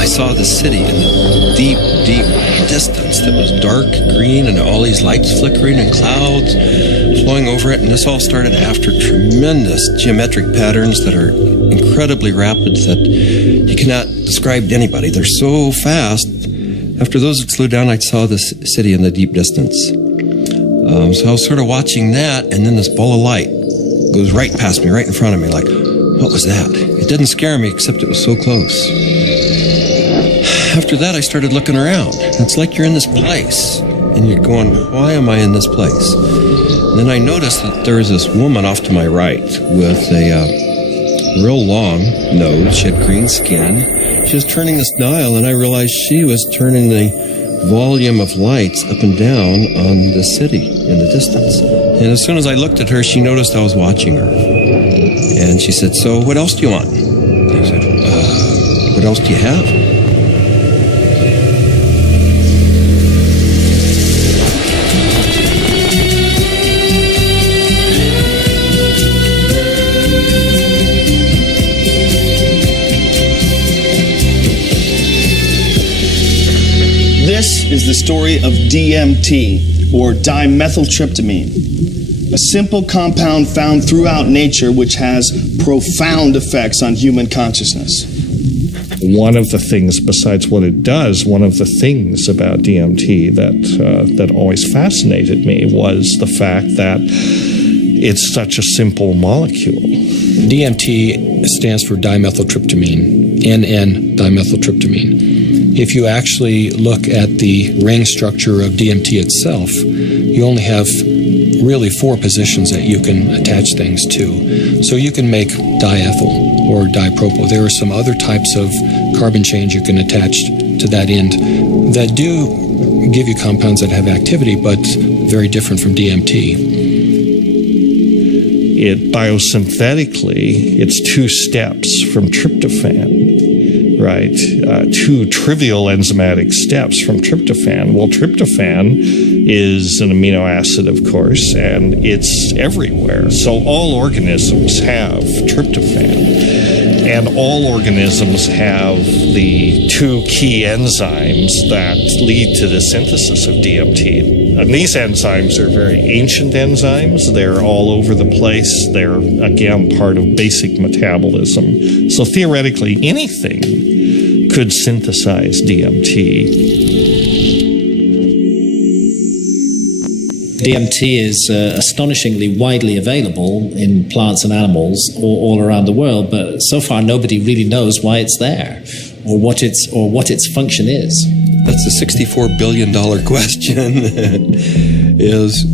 I saw the city in the deep, deep distance that was dark green and all these lights flickering and clouds flowing over it. And this all started after tremendous geometric patterns that are incredibly rapid that you cannot describe to anybody. They're so fast. After those had slowed down, I saw this city in the deep distance. So I was sort of watching that, and then this ball of light goes right past me, right in front of me, like, what was that? It didn't scare me, except it was so close. After that, I started looking around. It's like you're in this place, and you're going, why am I in this place? And then I noticed that there was this woman off to my right with a real long nose. She had green skin. She was turning this dial, and I realized she was turning the volume of lights up and down on the city in the distance. And as soon as I looked at her, she noticed I was watching her. And she said, so what else do you want? And I said, what else do you have? This is the story of DMT, or dimethyltryptamine, a simple compound found throughout nature which has profound effects on human consciousness. One of the things, besides what it does, one of the things about DMT that always fascinated me was the fact that it's such a simple molecule. DMT stands for dimethyltryptamine, N-dimethyltryptamine. If you actually look at the ring structure of DMT itself, you only have really 4 positions that you can attach things to. So you can make diethyl or dipropyl. There are some other types of carbon chains you can attach to that end that do give you compounds that have activity, but very different from DMT. It biosynthetically, it's 2 steps from tryptophan. Right, 2 trivial enzymatic steps from tryptophan. Well, tryptophan is an amino acid, of course, and it's everywhere. So all organisms have tryptophan, and all organisms have the 2 key enzymes that lead to the synthesis of DMT. And these enzymes are very ancient enzymes. They're all over the place. They're, again, part of basic metabolism. So theoretically, anything could synthesize DMT. DMT is astonishingly widely available in plants and animals all around the world, but so far nobody really knows why it's there or what its function is. That's the $64 billion question, is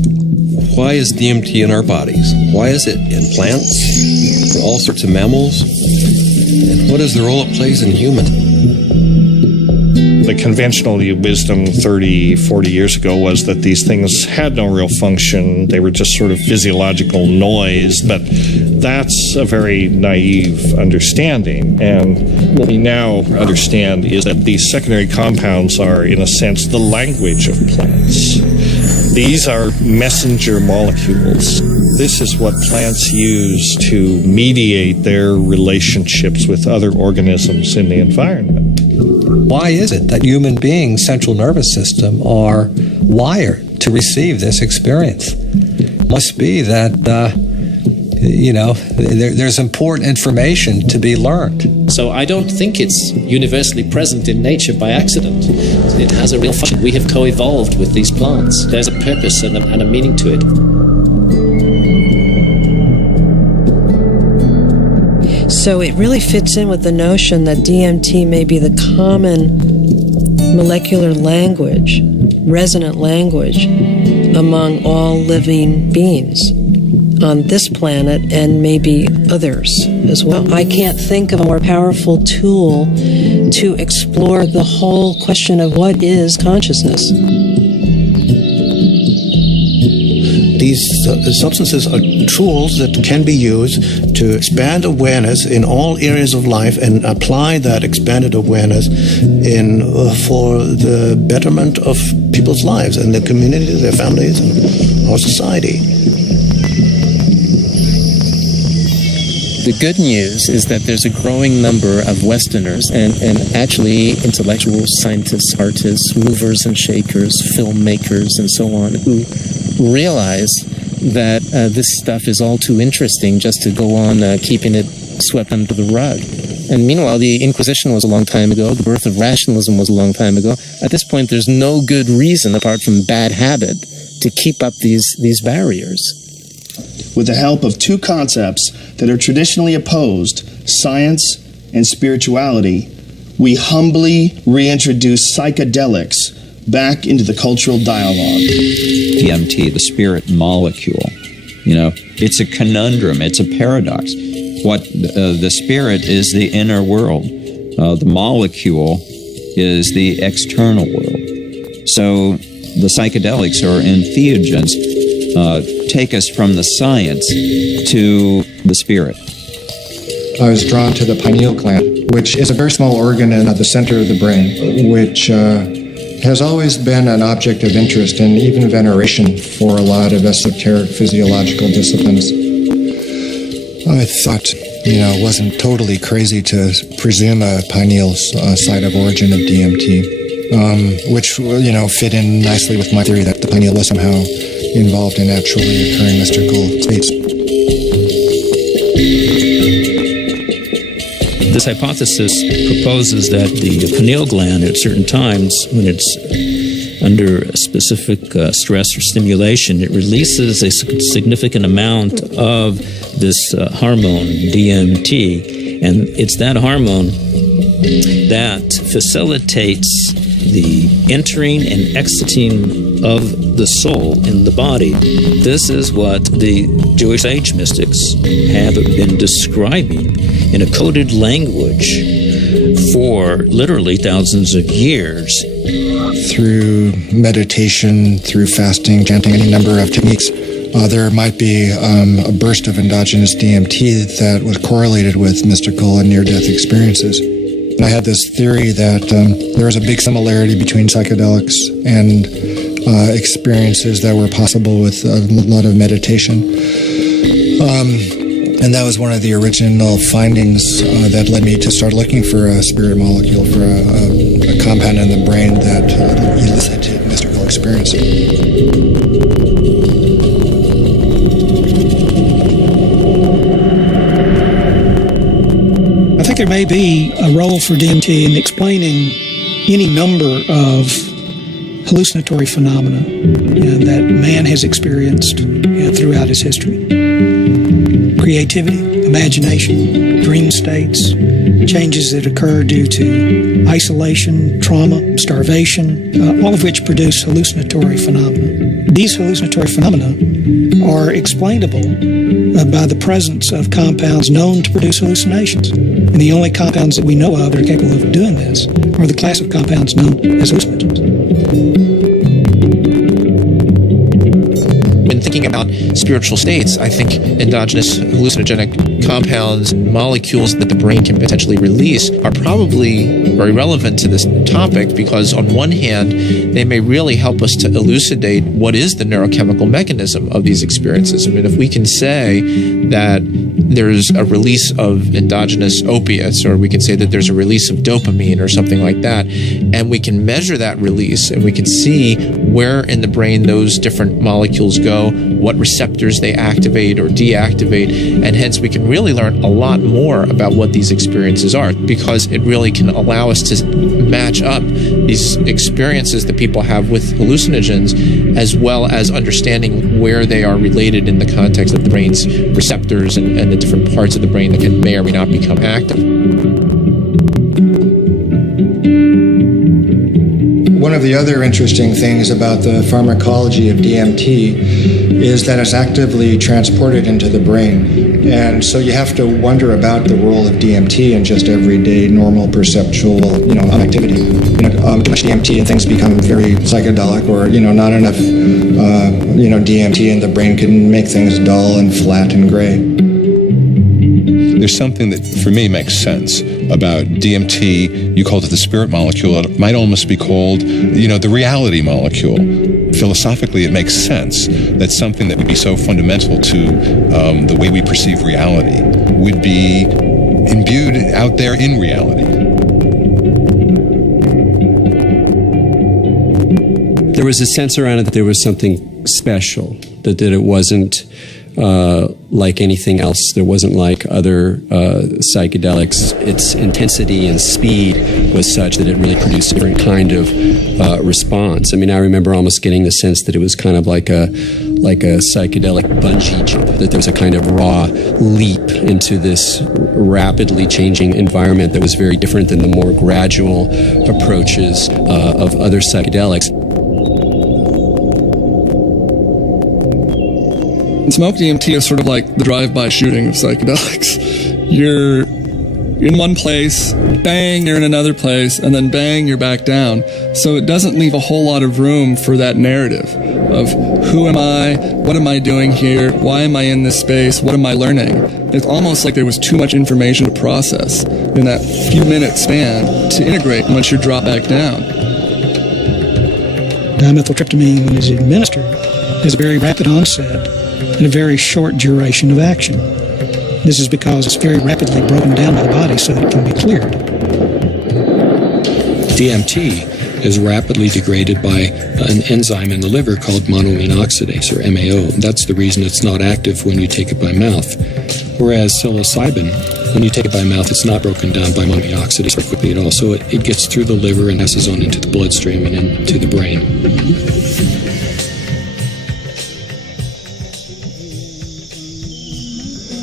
why is DMT in our bodies? Why is it in plants, in all sorts of mammals? And what is the role it plays in humans? The conventional wisdom 30, 40 years ago was that these things had no real function. They were just sort of physiological noise, but that's a very naive understanding. And what we now understand is that these secondary compounds are, in a sense, the language of plants. These are messenger molecules. This is what plants use to mediate their relationships with other organisms in the environment. Why is it that human beings' central nervous system are wired to receive this experience? It must be that, there's important information to be learned. So I don't think it's universally present in nature by accident. It has a real function. We have co-evolved with these plants. There's a purpose and a meaning to it. So it really fits in with the notion that DMT may be the common molecular language, resonant language, among all living beings on this planet and maybe others as well. I can't think of a more powerful tool to explore the whole question of what is consciousness. These substances are tools that can be used to expand awareness in all areas of life and apply that expanded awareness for the betterment of people's lives and their community, their families, and our society. The good news is that there's a growing number of Westerners and actually intellectuals, scientists, artists, movers and shakers, filmmakers, and so on, who realize that this stuff is all too interesting just to go on keeping it swept under the rug. And meanwhile, the Inquisition was a long time ago. The birth of rationalism was a long time ago. At this point, there's no good reason, apart from bad habit, to keep up these barriers. With the help of two concepts that are traditionally opposed, science and spirituality, we humbly reintroduce psychedelics back into the cultural dialogue. DMT, the spirit molecule, it's a conundrum, it's a paradox. What the spirit is the inner world. The molecule is the external world. So the psychedelics or entheogens take us from the science to the spirit. I was drawn to the pineal gland, which is a very small organ in the center of the brain, which has always been an object of interest and even veneration for a lot of esoteric physiological disciplines. I thought, it wasn't totally crazy to presume a pineal site of origin of DMT, which, fit in nicely with my theory that the pineal was somehow involved in actually occurring mystical states. This hypothesis proposes that the pineal gland at certain times, when it's under a specific stress or stimulation, it releases a significant amount of this hormone, DMT, and it's that hormone that facilitates the entering and exiting of the soul in the body. This is what the Jewish age mystics have been describing in a coded language for literally thousands of years. Through meditation, through fasting, chanting, any number of techniques, there might be a burst of endogenous DMT that was correlated with mystical and near-death experiences. And I had this theory that there was a big similarity between psychedelics and experiences that were possible with a lot of meditation. And that was one of the original findings that led me to start looking for a spirit molecule, for a compound in the brain that elicited mystical experience. I think there may be a role for DMT in explaining any number of hallucinatory phenomena that man has experienced throughout his history. Creativity, imagination, dream states, changes that occur due to isolation, trauma, starvation, all of which produce hallucinatory phenomena. These hallucinatory phenomena are explainable by the presence of compounds known to produce hallucinations. And the only compounds that we know of that are capable of doing this are the class of compounds known as hallucinogens. When thinking about spiritual states, I think endogenous hallucinogenic compounds, molecules that the brain can potentially release are probably very relevant to this topic because on one hand, they may really help us to elucidate what is the neurochemical mechanism of these experiences. I mean, if we can say that there's a release of endogenous opiates, or we can say that there's a release of dopamine or something like that, and we can measure that release and we can see where in the brain those different molecules go, what receptors they activate or deactivate, and hence we can really learn a lot more about what these experiences are, because it really can allow us to match up these experiences that people have with hallucinogens, as well as understanding where they are related in the context of the brain's receptors and the different parts of the brain that may or may not become active. One of the other interesting things about the pharmacology of DMT is that it's actively transported into the brain. And so you have to wonder about the role of DMT in just everyday, normal, perceptual, activity. Too much DMT and things become very psychedelic, or, not enough, DMT in the brain can make things dull and flat and gray. There's something that, for me, makes sense about DMT. You called it the spirit molecule. It might almost be called, the reality molecule. Philosophically, it makes sense that something that would be so fundamental to the way we perceive reality would be imbued out there in reality. There was a sense around it that there was something special, that it wasn't like anything else. There wasn't like other psychedelics. Its intensity and speed was such that it really produced a different kind of response. I mean, I remember almost getting the sense that it was kind of like a psychedelic bungee jump, that there was a kind of raw leap into this rapidly changing environment that was very different than the more gradual approaches of other psychedelics. Smoke DMT is sort of like the drive-by shooting of psychedelics. You're in one place, bang, you're in another place, and then bang, you're back down. So it doesn't leave a whole lot of room for that narrative of who am I, what am I doing here, why am I in this space, what am I learning? It's almost like there was too much information to process in that few-minute span to integrate once you drop back down. Dimethyltryptamine, when it's administered, has a very rapid onset and a very short duration of action. This is because it's very rapidly broken down by the body so that it can be cleared. DMT is rapidly degraded by an enzyme in the liver called monoamine oxidase, or MAO. That's the reason it's not active when you take it by mouth. Whereas psilocybin, when you take it by mouth, it's not broken down by monoamine oxidase very quickly at all. So it gets through the liver and passes on into the bloodstream and into the brain.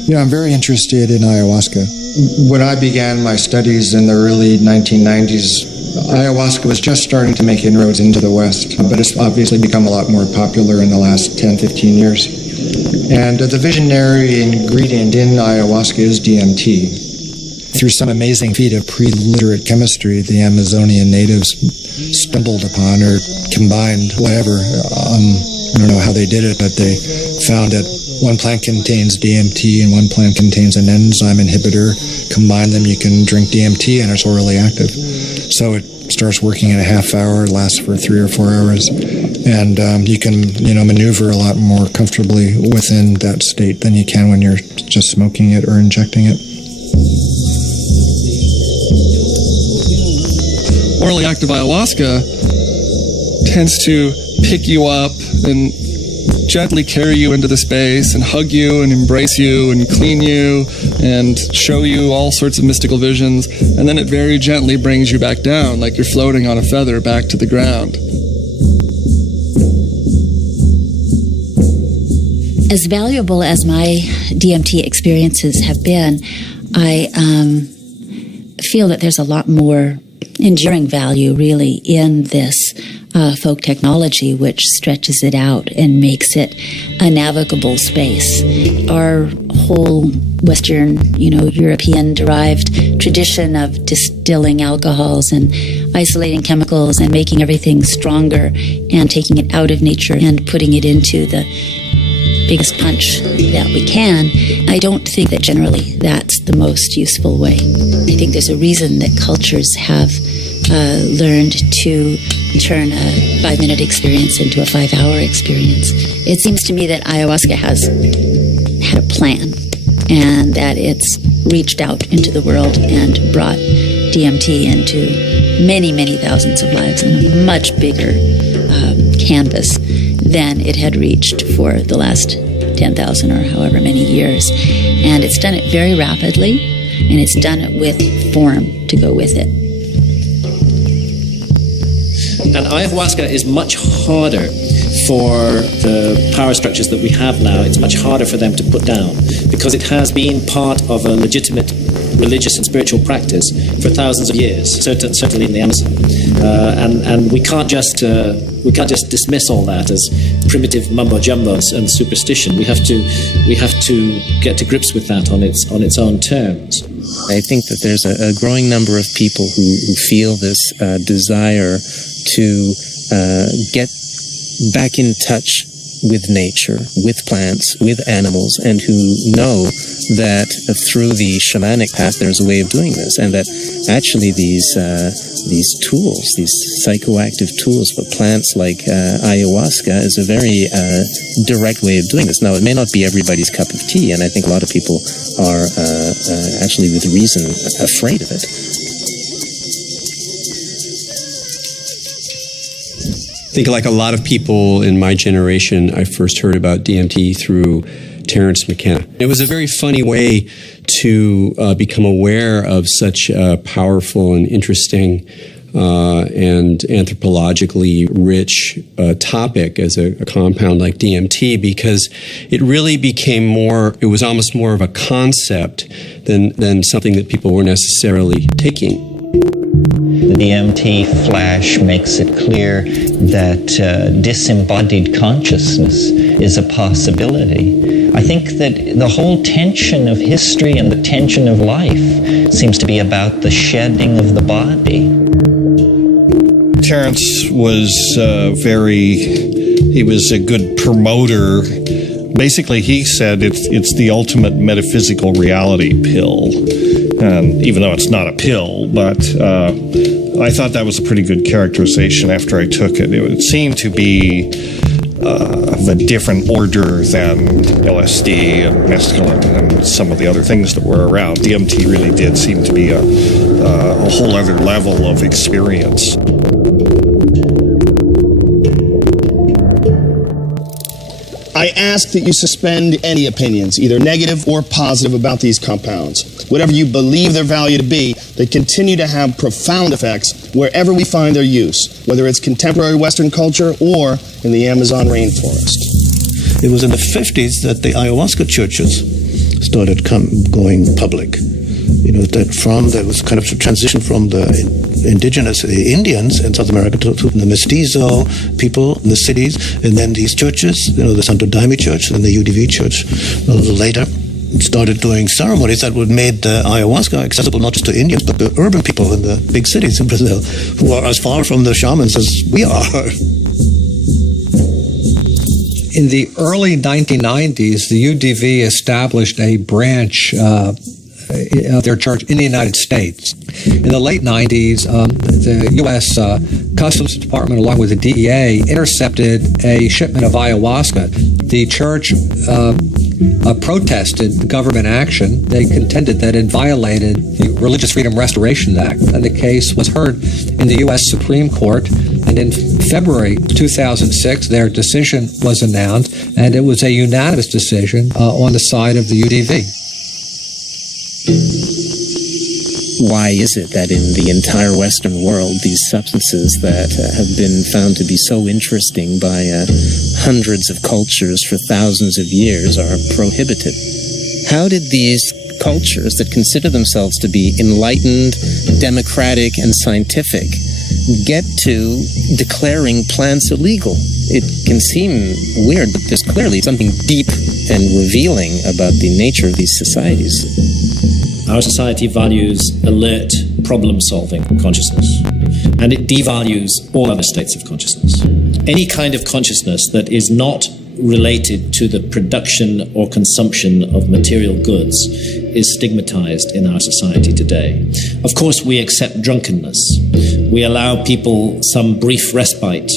Yeah, I'm very interested in ayahuasca. When I began my studies in the early 1990s, ayahuasca was just starting to make inroads into the West, but it's obviously become a lot more popular in the last 10, 15 years. And the visionary ingredient in ayahuasca is DMT. Through some amazing feat of pre-literate chemistry, the Amazonian natives stumbled upon or combined whatever. I don't know how they did it, but they found that one plant contains DMT and one plant contains an enzyme inhibitor. Combine them, you can drink DMT and it's orally active. So it starts working in a half hour, lasts for 3 or 4 hours, and you can maneuver a lot more comfortably within that state than you can when you're just smoking it or injecting it. Orally active ayahuasca tends to pick you up and gently carry you into the space and hug you and embrace you and clean you and show you all sorts of mystical visions, and then it very gently brings you back down like you're floating on a feather back to the ground. As valuable as my DMT experiences have been, I feel that there's a lot more enduring value really in this folk technology, which stretches it out and makes it a navigable space. Our whole Western, European-derived tradition of distilling alcohols and isolating chemicals and making everything stronger and taking it out of nature and putting it into the biggest punch that we can, I don't think that generally that's the most useful way. I think there's a reason that cultures have learned to turn a 5-minute experience into a 5-hour experience. It seems to me that ayahuasca has had a plan and that it's reached out into the world and brought DMT into many, many thousands of lives on a much bigger canvas than it had reached for the last 10,000 or however many years. And it's done it very rapidly, and it's done it with form to go with it. And ayahuasca is much harder for the power structures that we have now. It's much harder for them to put down because it has been part of a legitimate religious and spiritual practice for thousands of years, certainly in the Amazon. And we can't just dismiss all that as primitive mumbo jumbo and superstition. We have to get to grips with that on its own terms. I think that there's a growing number of people who feel this desire to get back in touch with nature, with plants, with animals, and who know that through the shamanic path there's a way of doing this, and that actually these tools, these psychoactive tools for plants like ayahuasca is a very direct way of doing this. Now, it may not be everybody's cup of tea, and I think a lot of people are actually with reason afraid of it. I think like a lot of people in my generation, I first heard about DMT through Dennis McKenna. It was a very funny way to become aware of such a powerful and interesting and anthropologically rich topic as a compound like DMT, because it really became it was almost more of a concept than something that people were necessarily taking. The DMT flash makes it clear that disembodied consciousness is a possibility. I think that the whole tension of history and the tension of life seems to be about the shedding of the body. Terence was he was a good promoter. Basically, he said it's the ultimate metaphysical reality pill. And even though it's not a pill, but I thought that was a pretty good characterization after I took it. It seemed to be of a different order than LSD and mescaline and some of the other things that were around. DMT really did seem to be a whole other level of experience. I ask that you suspend any opinions, either negative or positive, about these compounds. Whatever you believe their value to be, they continue to have profound effects wherever we find their use, whether it's contemporary Western culture or in the Amazon rainforest. It was in the 50s that the ayahuasca churches started going public. You know, that was kind of a transition from the indigenous Indians in South America to the mestizo people in the cities, and then these churches, you know, the Santo Daime Church and the UDV Church a little later, started doing ceremonies that would made the ayahuasca accessible not just to Indians, but the urban people in the big cities in Brazil, who are as far from the shamans as we are. In the early 1990s, the UDV established a branch of their church in the United States. In the late 90s, the U.S. Customs Department, along with the DEA, intercepted a shipment of ayahuasca. The church protested the government action. They contended that it violated the Religious Freedom Restoration Act, and the case was heard in the U.S. Supreme Court. And in February 2006, their decision was announced, and it was a unanimous decision on the side of the UDV. Why is it that in the entire Western world, these substances that have been found to be so interesting by hundreds of cultures for thousands of years are prohibited? How did these cultures that consider themselves to be enlightened, democratic, and scientific get to declaring plants illegal? It can seem weird, but there's clearly something deep and revealing about the nature of these societies. Our society values alert, problem-solving consciousness, and it devalues all other states of consciousness. Any kind of consciousness that is not related to the production or consumption of material goods is stigmatized in our society today. Of course, we accept drunkenness. We allow people some brief respite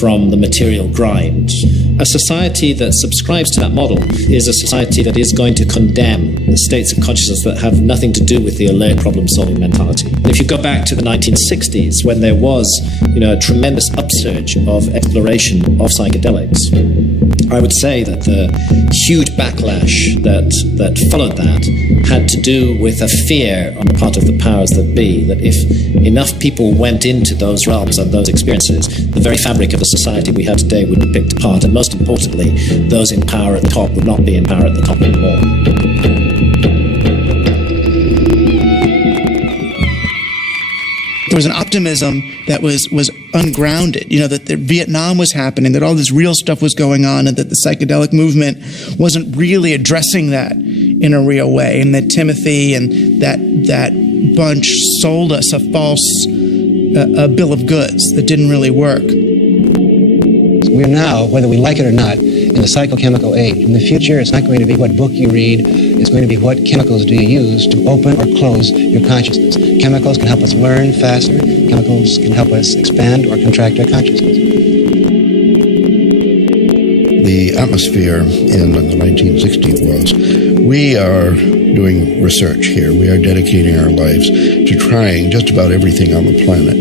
from the material grind. A society that subscribes to that model is a society that is going to condemn the states of consciousness that have nothing to do with the alert problem-solving mentality. And if you go back to the 1960s, when there was, a tremendous upsurge of exploration of psychedelics, I would say that the huge backlash that followed that had to do with a fear on the part of the powers that be, that if enough people went into those realms and those experiences, the very fabric of the society we have today would be picked apart, and most importantly, those in power at the top would not be in power at the top anymore. There was an optimism that was ungrounded, that Vietnam was happening, that all this real stuff was going on, and that the psychedelic movement wasn't really addressing that in a real way, and that Timothy and that bunch sold us a false bill of goods that didn't really work. We're now, whether we like it or not, in a psychochemical age. In the future, it's not going to be what book you read, it's going to be what chemicals do you use to open or close your consciousness. Chemicals can help us learn faster. Chemicals can help us expand or contract our consciousness. The atmosphere in the 1960s was, we are doing research here. We are dedicating our lives to trying just about everything on the planet.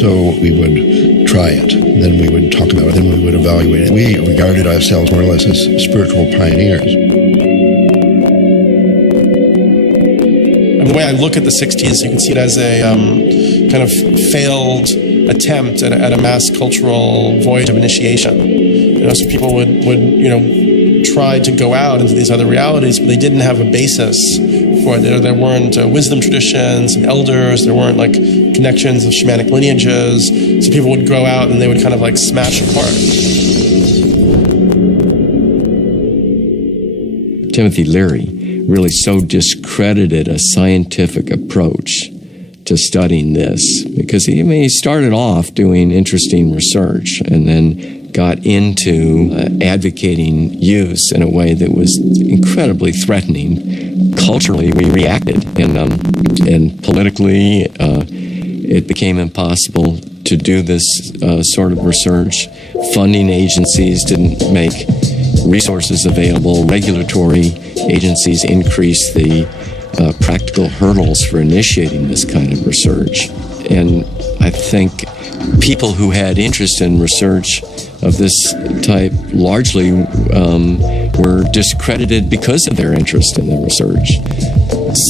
So we would try it, then we would talk about it, then we would evaluate it. We regarded ourselves more or less as spiritual pioneers. The way I look at the 60s, you can see it as a kind of failed attempt at a mass cultural voyage of initiation. So people would try to go out into these other realities, but they didn't have a basis for it. There weren't wisdom traditions and elders. There weren't like connections of shamanic lineages. So people would go out and they would kind of like smash apart. Timothy Leary really so discredited a scientific approach to studying this because he started off doing interesting research and then got into advocating use in a way that was incredibly threatening. Culturally, we reacted, and politically, it became impossible to do this sort of research. Funding agencies didn't make resources available. Regulatory agencies increased the practical hurdles for initiating this kind of research. And I think people who had interest in research of this type largely were discredited because of their interest in the research.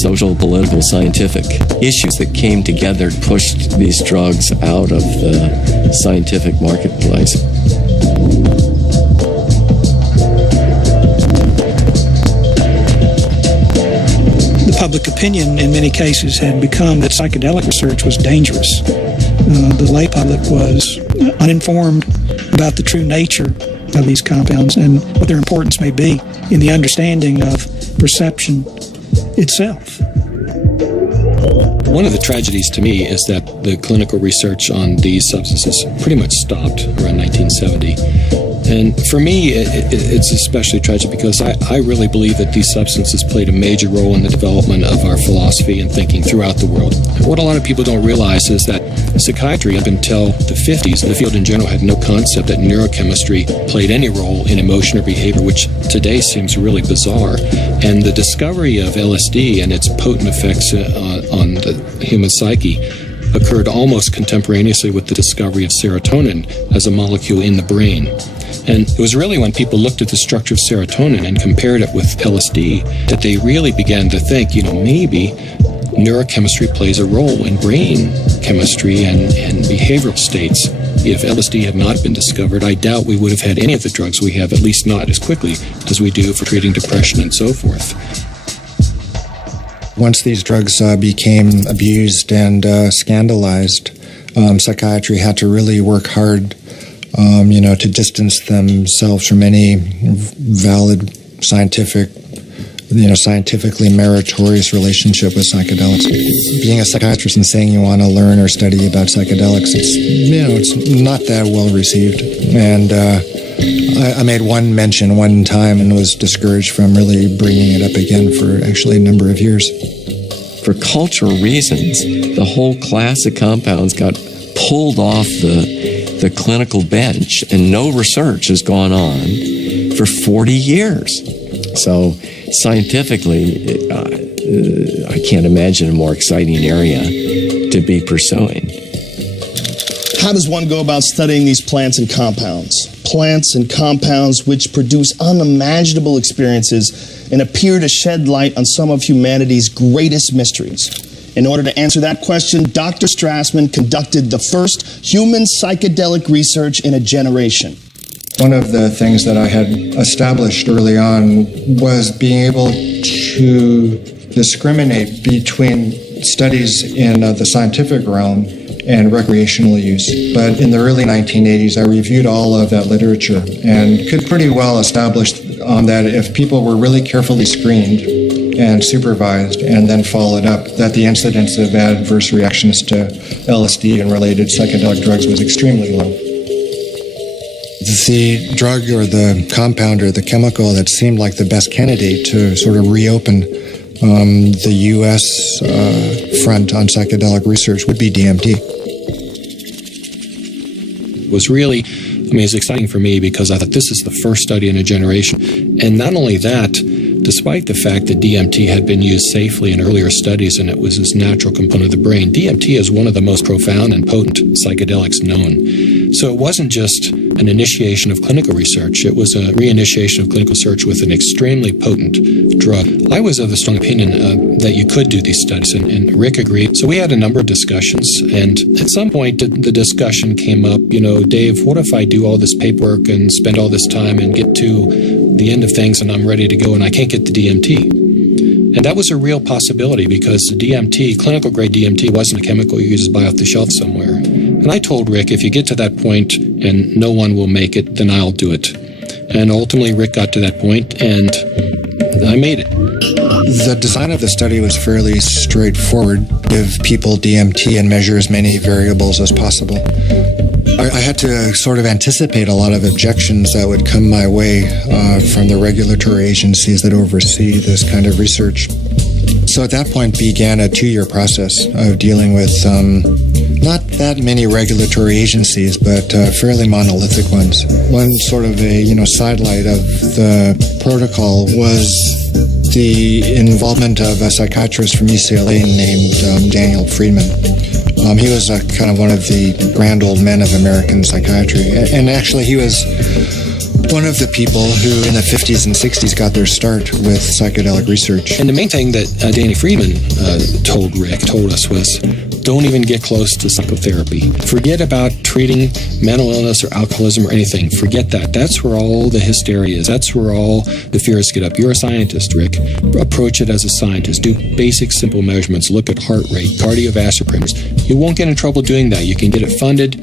Social, political, scientific issues that came together pushed these drugs out of the scientific marketplace. The public opinion in many cases had become that psychedelic research was dangerous. The lay public was uninformed about the true nature of these compounds and what their importance may be in the understanding of perception itself. One of the tragedies to me is that the clinical research on these substances pretty much stopped around 1970. And for me, it's especially tragic because I really believe that these substances played a major role in the development of our philosophy and thinking throughout the world. What a lot of people don't realize is that psychiatry, up until the 50s, the field in general had no concept that neurochemistry played any role in emotion or behavior, which today seems really bizarre. And the discovery of LSD and its potent effects on the human psyche occurred almost contemporaneously with the discovery of serotonin as a molecule in the brain. And it was really when people looked at the structure of serotonin and compared it with LSD that they really began to think, maybe neurochemistry plays a role in brain chemistry and behavioral states. If LSD had not been discovered, I doubt we would have had any of the drugs we have, at least not as quickly as we do for treating depression and so forth. Once these drugs became abused and scandalized, psychiatry had to really work hard to distance themselves from any valid scientifically meritorious relationship with psychedelics. Being a psychiatrist and saying you want to learn or study about psychedelics, it's not that well received. And I made one mention one time and was discouraged from really bringing it up again for actually a number of years. For cultural reasons, the whole class of compounds got pulled off the clinical bench, and no research has gone on for 40 years. So scientifically, I can't imagine a more exciting area to be pursuing. How does one go about studying these plants and compounds? Plants and compounds which produce unimaginable experiences and appear to shed light on some of humanity's greatest mysteries. In order to answer that question, Dr. Strassman conducted the first human psychedelic research in a generation. One of the things that I had established early on was being able to discriminate between studies in the scientific realm and recreational use. But in the early 1980s, I reviewed all of that literature and could pretty well establish that if people were really carefully screened and supervised and then followed up, that the incidence of adverse reactions to LSD and related psychedelic drugs was extremely low. the drug or the compound or the chemical that seemed like the best candidate to sort of reopen the U.S. Front on psychedelic research would be DMT. It was really, it's exciting for me because I thought this is the first study in a generation. And not only that, despite the fact that DMT had been used safely in earlier studies and it was this natural component of the brain, DMT is one of the most profound and potent psychedelics known. So it wasn't just an initiation of clinical research, it was a reinitiation of clinical research with an extremely potent drug. I was of the strong opinion that you could do these studies, and Rick agreed. So we had a number of discussions, and at some point the discussion came up, Dave, what if I do all this paperwork and spend all this time and get to the end of things and I'm ready to go and I can't get the DMT? And that was a real possibility because the DMT, clinical grade DMT, wasn't a chemical you just buy off the shelf somewhere. And I told Rick, if you get to that point and no one will make it, then I'll do it. And ultimately Rick got to that point and I made it. The design of the study was fairly straightforward. Give people DMT and measure as many variables as possible. I had to sort of anticipate a lot of objections that would come my way from the regulatory agencies that oversee this kind of research. So at that point began a 2-year process of dealing with not that many regulatory agencies, but fairly monolithic ones. One sort of a sidelight of the protocol was the involvement of a psychiatrist from UCLA named Daniel Friedman. He was kind of one of the grand old men of American psychiatry. And actually, he was one of the people who in the 50s and 60s got their start with psychedelic research. And the main thing that Danny Friedman told us was, don't even get close to psychotherapy. Forget about treating mental illness or alcoholism or anything. Forget that. That's where all the hysteria is. That's where all the fears get up. You're a scientist, Rick. Approach it as a scientist. Do basic, simple measurements. Look at heart rate, cardiovascular parameters. You won't get in trouble doing that. You can get it funded,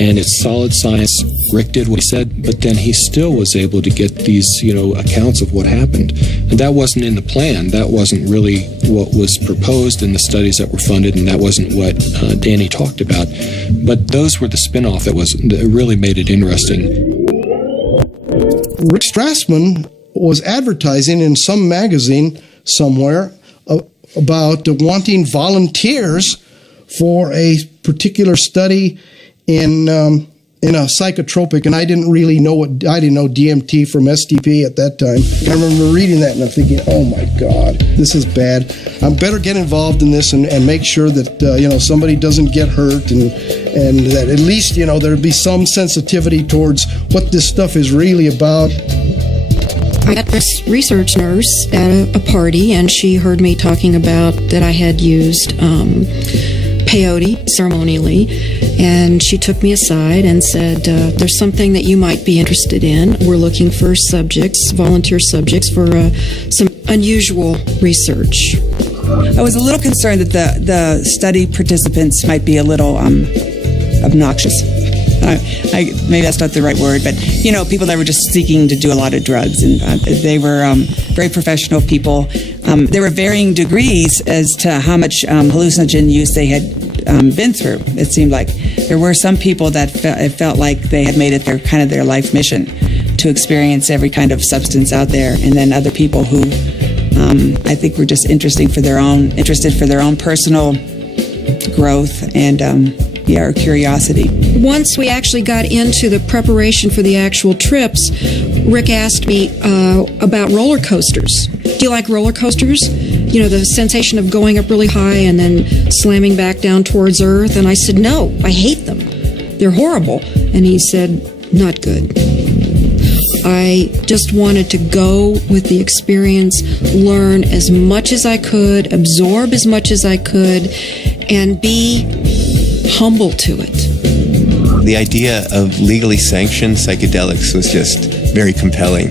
and it's solid science. Rick did what he said, but then he still was able to get these, accounts of what happened. And that wasn't in the plan. That wasn't really what was proposed in the studies that were funded, and that wasn't what Danny talked about. But those were the spin-off that really made it interesting. Rick Strassman was advertising in some magazine somewhere about wanting volunteers for a particular study in a psychotropic, and I didn't know DMT from STP at that time. I remember reading that and I'm thinking, oh my God, this is bad. I better get involved in this and make sure that somebody doesn't get hurt and that at least there'd be some sensitivity towards what this stuff is really about. I got this research nurse at a party, and she heard me talking about that I had used peyote ceremonially, and she took me aside and said, there's something that you might be interested in. We're looking for volunteer subjects for some unusual research. I was a little concerned that the study participants might be a little obnoxious. Maybe that's not the right word, but people that were just seeking to do a lot of drugs, and they were very professional people. There were varying degrees as to how much hallucinogen use they had been through. It seemed like there were some people that felt like they had made it their life mission to experience every kind of substance out there, and then other people who I think were just interested for their own personal growth and or curiosity. Once we actually got into the preparation for the actual trips, Rick asked me about roller coasters. Do you like roller coasters? The sensation of going up really high and then slamming back down towards Earth. And I said, no, I hate them. They're horrible. And he said, not good. I just wanted to go with the experience, learn as much as I could, absorb as much as I could, and be humble to it. The idea of legally sanctioned psychedelics was just very compelling.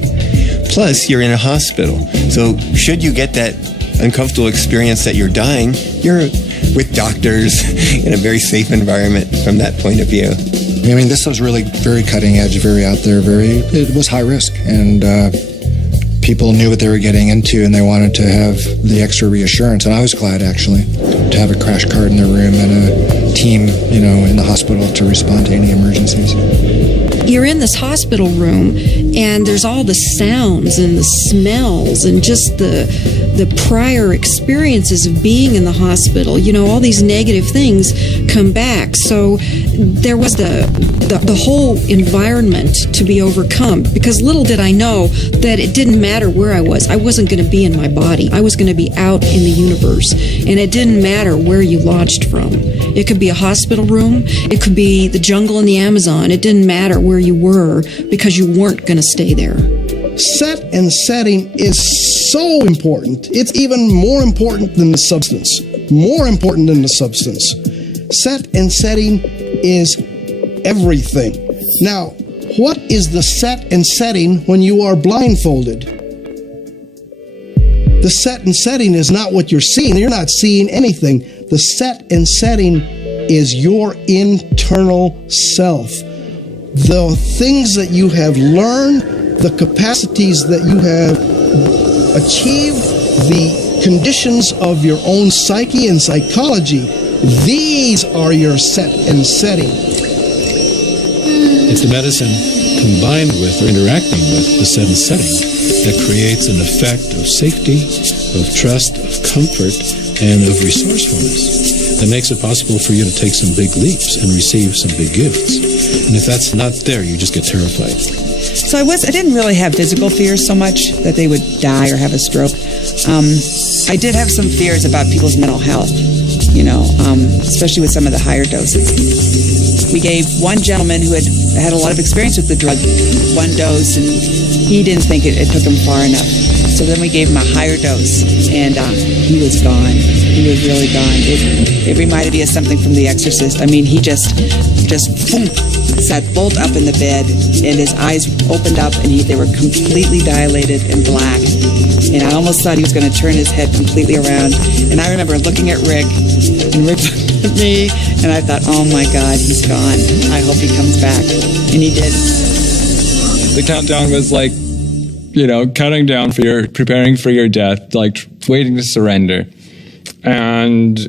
Plus, you're in a hospital. So should you get that uncomfortable experience that you're dying, you're with doctors in a very safe environment from that point of view. I mean, this was really very cutting edge, very out there, it was high risk, and people knew what they were getting into, and they wanted to have the extra reassurance. And I was glad, actually, to have a crash cart in the room and a team, in the hospital to respond to any emergencies. you're in this hospital room, and there's all the sounds and the smells and just the prior experiences of being in the hospital. You know, all these negative things come back. So there was the whole environment to be overcome, because little did I know that it didn't matter where I was. I wasn't going to be in my body. I was going to be out in the universe, and it didn't matter where you launched from. It could be a hospital room. It could be the jungle in the Amazon. It didn't matter where you were, because you weren't going to stay there. Set and setting is so important. It's even more important than the substance. More important than the substance. Set and setting is everything. Now, what is the set and setting when you are blindfolded? The set and setting is not what you're seeing. You're not seeing anything. The set and setting is your internal self. The things that you have learned, the capacities that you have achieved, the conditions of your own psyche and psychology, these are your set and setting. It's the medicine combined with or interacting with the set and setting that creates an effect of safety, of trust, of comfort, and of resourcefulness that makes it possible for you to take some big leaps and receive some big gifts. And if that's not there, you just get terrified. So I didn't really have physical fears so much that they would die or have a stroke. I did have some fears about people's mental health, you know, especially with some of the higher doses. We gave one gentleman who had a lot of experience with the drug one dose, and he didn't think it took him far enough. So then we gave him a higher dose, and he was gone. He was really gone. It reminded me of something from The Exorcist. I mean, he just boom, sat bolt up in the bed, and his eyes opened up, and they were completely dilated and black. And I almost thought he was going to turn his head completely around. And I remember looking at Rick, and Rick looked at me, and I thought, oh my God, he's gone. I hope he comes back. And he did. The countdown was like, you know, counting down preparing for your death, like waiting to surrender. And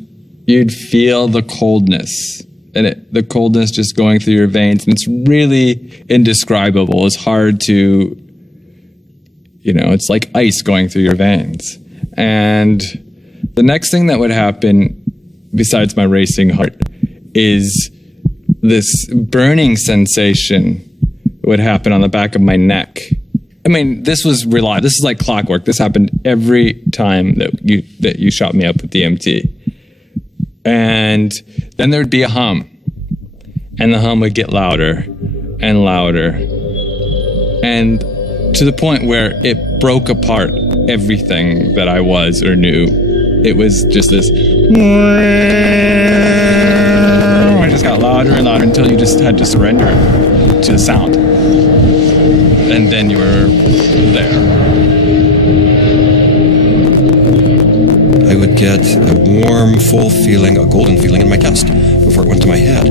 you'd feel the coldness, and the coldness just going through your veins. And it's really indescribable. It's hard to, you know, it's like ice going through your veins. And the next thing that would happen, besides my racing heart, is this burning sensation would happen on the back of my neck. I mean, this was reliable. This is like clockwork. This happened every time that you shot me up with DMT. And then there would be a hum. And the hum would get louder and louder. And to the point where it broke apart everything that I was or knew. It was just this. It just got louder and louder until you just had to surrender to the sound. And then you were there. I would get a warm, full feeling, a golden feeling in my chest before it went to my head.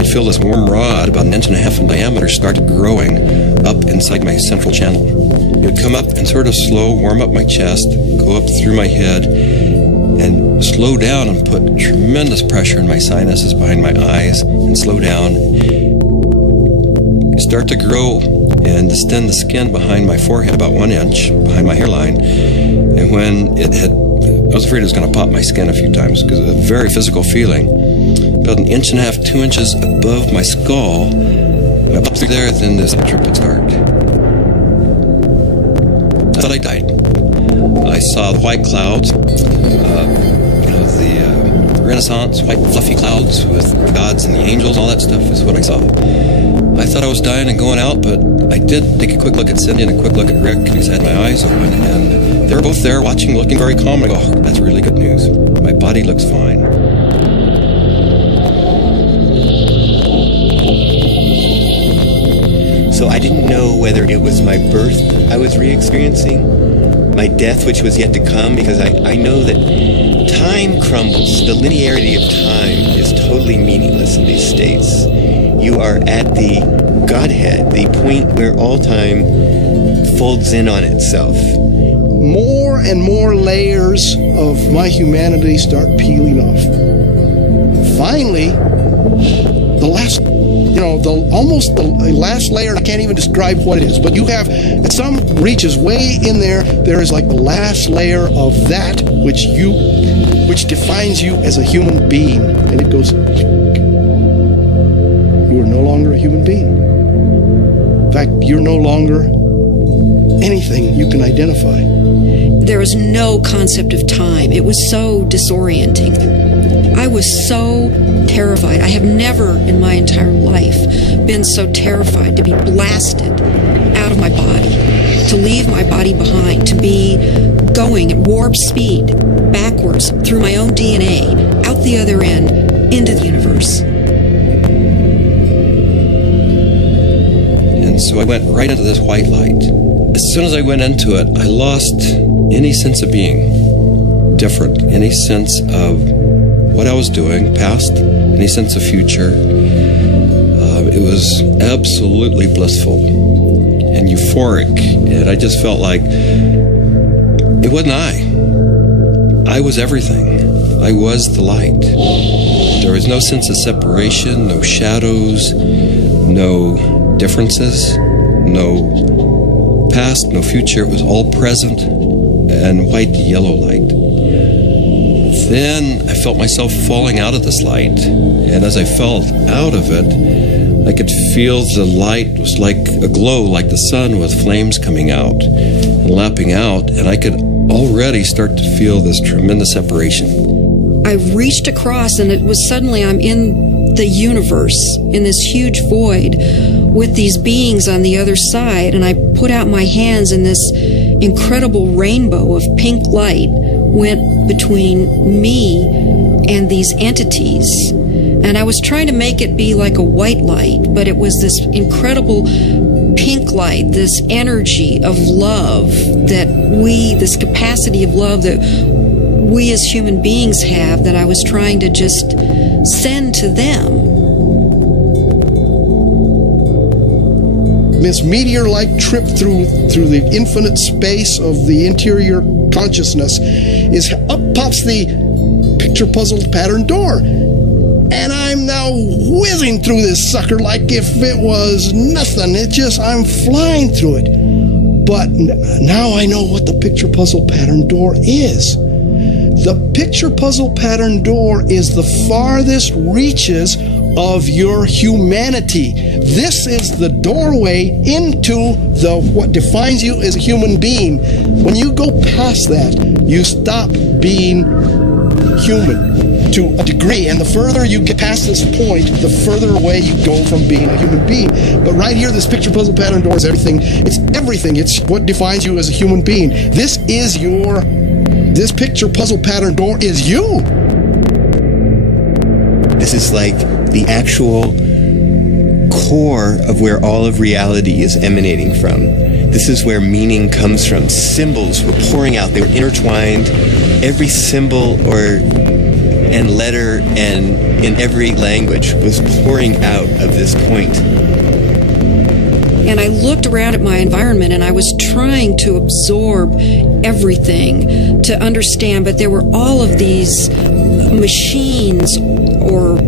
I'd feel this warm rod about 1.5 inches in diameter started growing up inside my central channel. It would come up and sort of slow, warm up my chest, go up through my head, and slow down and put tremendous pressure in my sinuses behind my eyes, and slow down. Start to grow and distend the skin behind my forehead about 1 inch behind my hairline. And when I was afraid it was going to pop my skin a few times because it was a very physical feeling. About 1.5 inches, 2 inches above my skull, I popped through there, then this trip would start. I thought I died. I saw the white clouds, the Renaissance, white fluffy clouds with gods and the angels, all that stuff is what I saw. I thought I was dying and going out, but I did take a quick look at Cindy and a quick look at Rick, who's had my eyes open, and they were both there watching, looking very calm. I go, oh, that's really good news. My body looks fine. So I didn't know whether it was my birth I was re-experiencing, my death, which was yet to come, because I know that time crumbles. The linearity of time is totally meaningless in these states. You are at the Godhead, the point where all time folds in on itself. More and more layers of my humanity start peeling off. Finally, almost the last layer. I can't even describe what it is, but you have, at some reaches way in there is like the last layer of that which defines you as a human being, and it goes, you are no longer a human being. In fact, you're no longer anything you can identify. There was no concept of time. It was so disorienting. I was so terrified. I have never in my entire life been so terrified to be blasted out of my body, to leave my body behind, to be going at warp speed backwards through my own DNA, out the other end, into the universe. And so I went right into this white light. As soon as I went into it, I lost any sense of being different, any sense of what I was doing, past, any sense of future. It was absolutely blissful and euphoric, and I just felt like it wasn't I was everything. I was the light. There was no sense of separation, no shadows, no differences, no past, no future. It was all present and white yellow light. Then I felt myself falling out of this light, and as I fell out of it, I could feel the light was like a glow, like the sun with flames coming out and lapping out, and I could already start to feel this tremendous separation. I reached across, and it was suddenly I'm in the universe, in this huge void, with these beings on the other side, and I put out my hands, and this incredible rainbow of pink light went between me and these entities. And I was trying to make it be like a white light, but it was this incredible pink light, this energy of love this capacity of love that we as human beings have, that I was trying to just send to them. This meteor-like trip through the infinite space of the interior consciousness is up pops the picture puzzle pattern door. And I'm now whizzing through this sucker like if it was nothing. I'm flying through it. But now I know what the picture puzzle pattern door is. The picture puzzle pattern door is the farthest reaches of your humanity. This is the doorway into what defines you as a human being. When you go past that, you stop being human to a degree, and the further you get past this point, the further away you go from being a human being. But right here, this picture puzzle pattern door is everything. It's everything. It's what defines you as a human being. This picture puzzle pattern door is you. This is like the actual core of where all of reality is emanating from. This is where meaning comes from. Symbols were pouring out. They were intertwined. Every symbol and letter and in every language was pouring out of this point. And I looked around at my environment, and I was trying to absorb everything, to understand, but there were all of these machines or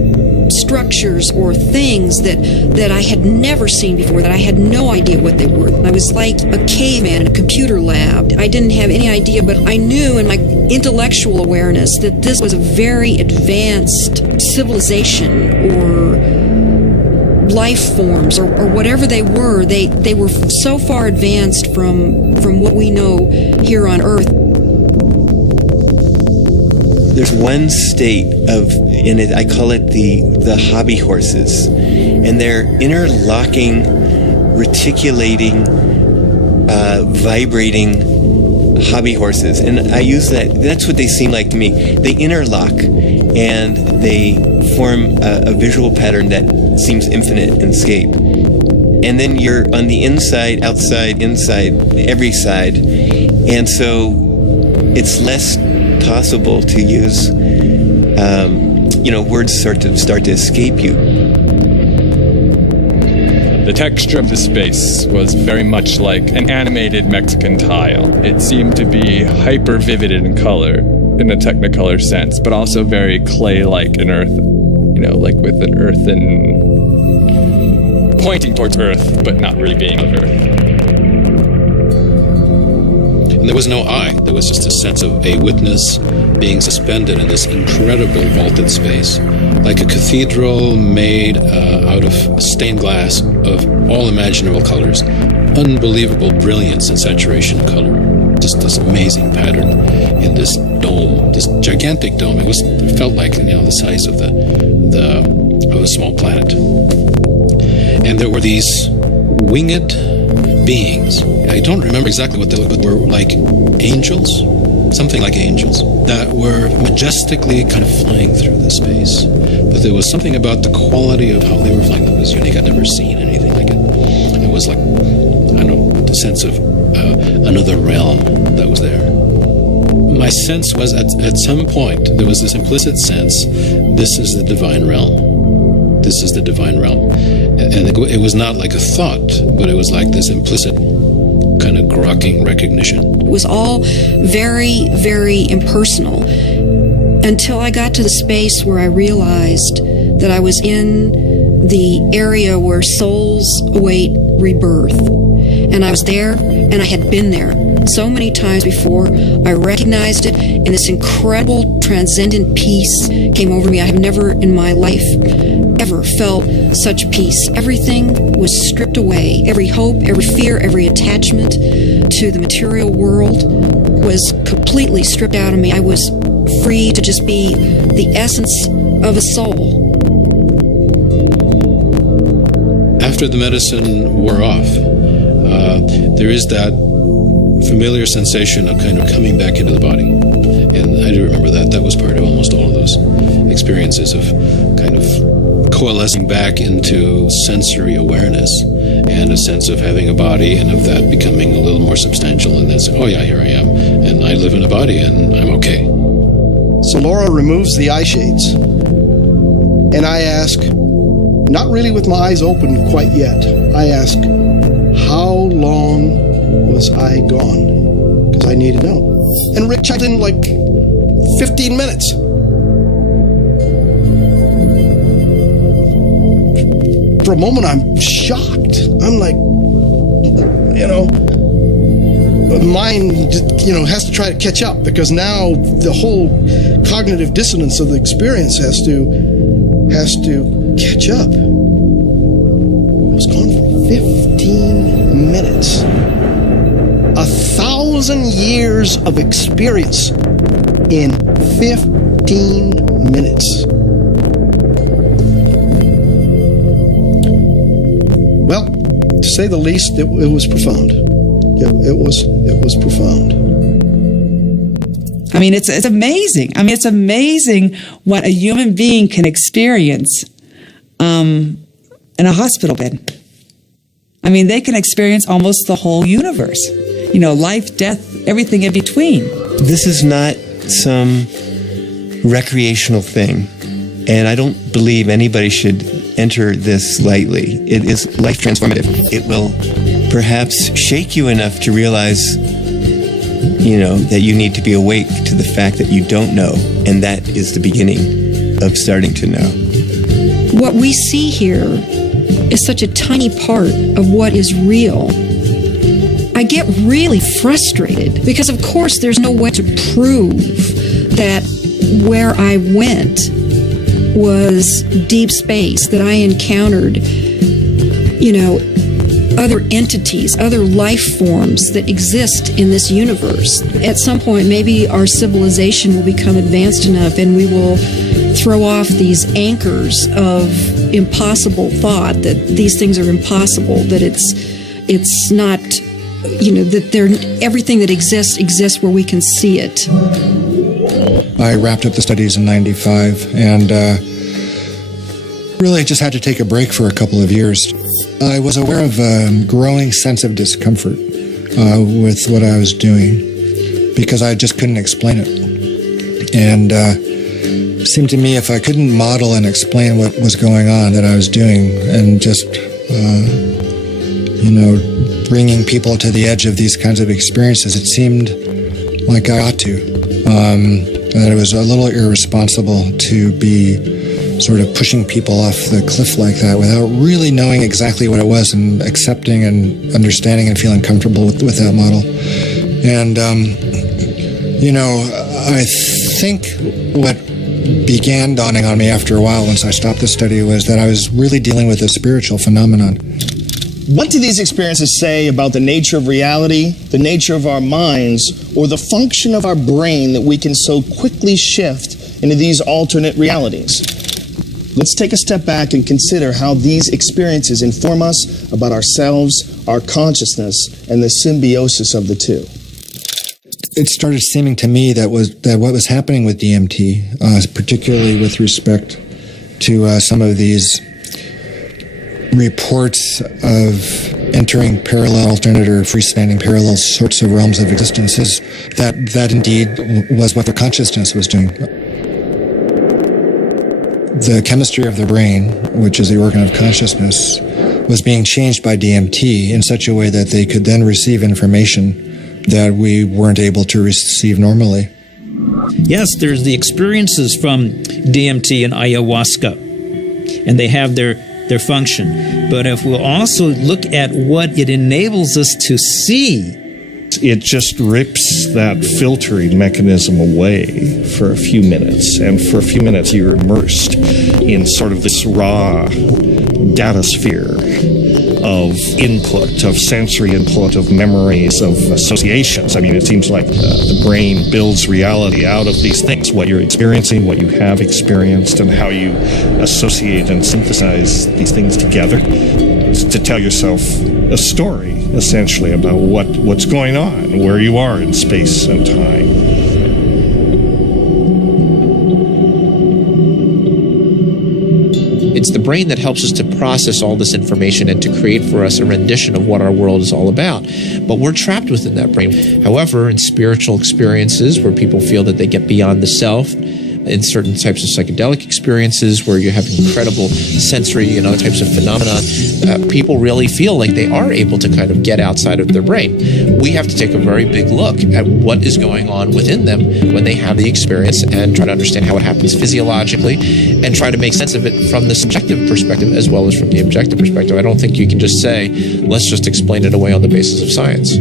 structures or things that I had never seen before, that I had no idea what they were. I was like a caveman in a computer lab. I didn't have any idea, but I knew in my intellectual awareness that this was a very advanced civilization or life forms or whatever they were. They were so far advanced from what we know here on Earth. There's one state in it, I call it the hobby horses, and they're interlocking, reticulating, vibrating hobby horses, and I use that's what they seem like to me. They interlock, and they form a visual pattern that seems infinite in scape. And then you're on the inside, outside, inside, every side, and so it's less possible to use words start to escape you. The texture of the space was very much like an animated Mexican tile. It seemed to be hyper vivid in color in a Technicolor sense, but also very clay-like in earth, like with an earthen pointing towards Earth, but not really being on Earth. And there was no I. There was just a sense of a witness being suspended in this incredible vaulted space, like a cathedral made out of stained glass of all imaginable colors. Unbelievable brilliance and saturation of color. Just this amazing pattern in this dome, this gigantic dome. It felt like, the size of a small planet. And there were these winged beings. I don't remember exactly what they looked, but were like angels, something like angels, that were majestically kind of flying through the space. But there was something about the quality of how they were flying that was unique. I'd never seen anything like it. It was like, I don't know, the sense of another realm that was there. My sense was at some point, there was this implicit sense, this is the divine realm. This is the divine realm. And it was not like a thought, but it was like this implicit kind of grokking recognition. It was all very, very impersonal until I got to the space where I realized that I was in the area where souls await rebirth. And I was there, and I had been there so many times before. I recognized it, and this incredible transcendent peace came over me. I have never in my life ever felt such peace. Everything was stripped away. Every hope, every fear, every attachment to the material world was completely stripped out of me. I was free to just be the essence of a soul. After the medicine wore off, there is that familiar sensation of kind of coming back into the body. And I do remember that. That was part of almost all of those experiences of kind of coalescing back into sensory awareness and a sense of having a body and of that becoming a little more substantial. And that's, oh yeah, here I am. And I live in a body and I'm okay. So Laura removes the eye shades. And I ask, not really with my eyes open quite yet, I ask, how long was I gone? Because I need to know. And Rick checked in like 15 minutes. For a moment, I'm shocked. I'm like, mind, has to try to catch up because now the whole cognitive dissonance of the experience has to catch up. I was gone for 15 minutes. 1,000 years of experience in 15 minutes. Well, to say the least, it was profound. It was profound. I mean, it's amazing. I mean, it's amazing what a human being can experience in a hospital bed. I mean, they can experience almost the whole universe. Life, death, everything in between. This is not some recreational thing, and I don't believe anybody should enter this lightly. It is life transformative. It will perhaps shake you enough to realize, that you need to be awake to the fact that you don't know, and that is the beginning of starting to know. What we see here is such a tiny part of what is real. I get really frustrated because, of course, there's no way to prove that where I went was deep space, that I encountered, other entities, other life forms that exist in this universe. At some point, maybe our civilization will become advanced enough and we will throw off these anchors of impossible thought, that these things are impossible, that it's not, that everything that exists where we can see it. I wrapped up the studies in 95 and really just had to take a break for a couple of years. I was aware of a growing sense of discomfort with what I was doing because I just couldn't explain it. And it seemed to me if I couldn't model and explain what was going on that I was doing and just, bringing people to the edge of these kinds of experiences, it seemed like I ought to. That it was a little irresponsible to be sort of pushing people off the cliff like that without really knowing exactly what it was and accepting and understanding and feeling comfortable with that model. And, I think what began dawning on me after a while once I stopped the study was that I was really dealing with a spiritual phenomenon. What do these experiences say about the nature of reality, the nature of our minds, or the function of our brain that we can so quickly shift into these alternate realities? Let's take a step back and consider how these experiences inform us about ourselves, our consciousness, and the symbiosis of the two. It started seeming to me that what was happening with DMT, particularly with respect to some of these reports of entering parallel, alternate, or freestanding parallel sorts of realms of existences, that indeed was what the consciousness was doing. The chemistry of the brain, which is the organ of consciousness, was being changed by DMT in such a way that they could then receive information that we weren't able to receive normally. Yes, there's the experiences from DMT and ayahuasca, and they have their function. But if we'll also look at what it enables us to see, it just rips that filtering mechanism away for a few minutes. And for a few minutes, you're immersed in sort of this raw data sphere of input, of sensory input, of memories, of associations. I mean, it seems like the brain builds reality out of these things, what you're experiencing, what you have experienced, and how you associate and synthesize these things together to tell yourself a story, essentially, about what's going on, where you are in space and time. It's the brain that helps us to process all this information and to create for us a rendition of what our world is all about. But we're trapped within that brain. However, in spiritual experiences where people feel that they get beyond the self, in certain types of psychedelic experiences where you have incredible sensory and other types of phenomena, people really feel like they are able to kind of get outside of their brain. We have to take a very big look at what is going on within them when they have the experience and try to understand how it happens physiologically and try to make sense of it from the subjective perspective as well as from the objective perspective. I don't think you can just say, let's just explain it away on the basis of science.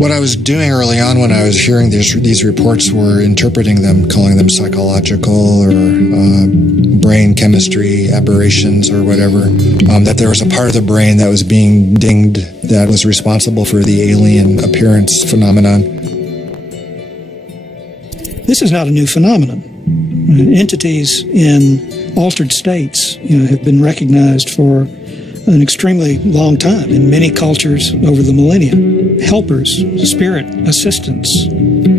What I was doing early on when I was hearing these reports were interpreting them, calling them psychological or brain chemistry aberrations or whatever, that there was a part of the brain that was being dinged that was responsible for the alien appearance phenomenon. This is not a new phenomenon. Entities in altered states have been recognized for an extremely long time in many cultures over the millennia. Helpers, spirit assistants,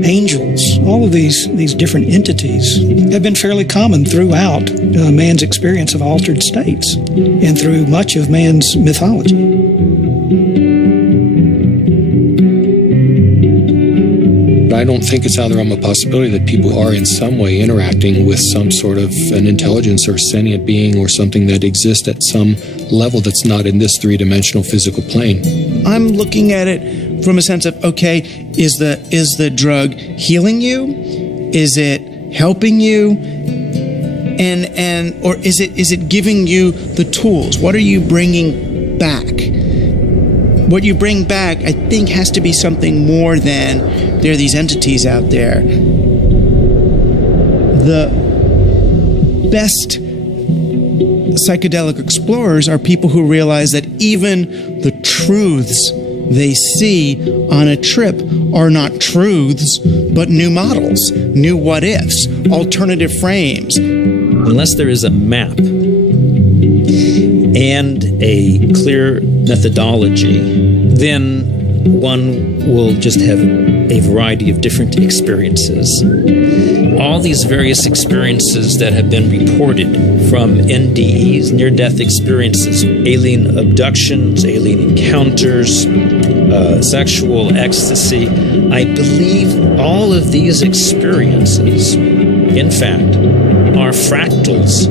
angels, all of these different entities have been fairly common throughout man's experience of altered states and through much of man's mythology. I don't think it's out of the realm of possibility that people are in some way interacting with some sort of an intelligence or sentient being or something that exists at some level that's not in this three-dimensional physical plane. I'm looking at it from a sense of, okay, is the drug healing you? Is it helping you? And or is it giving you the tools? What are you bringing back? What you bring back, I think, has to be something more than there are these entities out there. The best psychedelic explorers are people who realize that even the truths they see on a trip are not truths, but new models, new what-ifs, alternative frames. Unless there is a map and a clear methodology, then one will just have a variety of different experiences. All these various experiences that have been reported from NDEs, near-death experiences, alien abductions, alien encounters, sexual ecstasy, I believe all of these experiences, in fact, are fractals.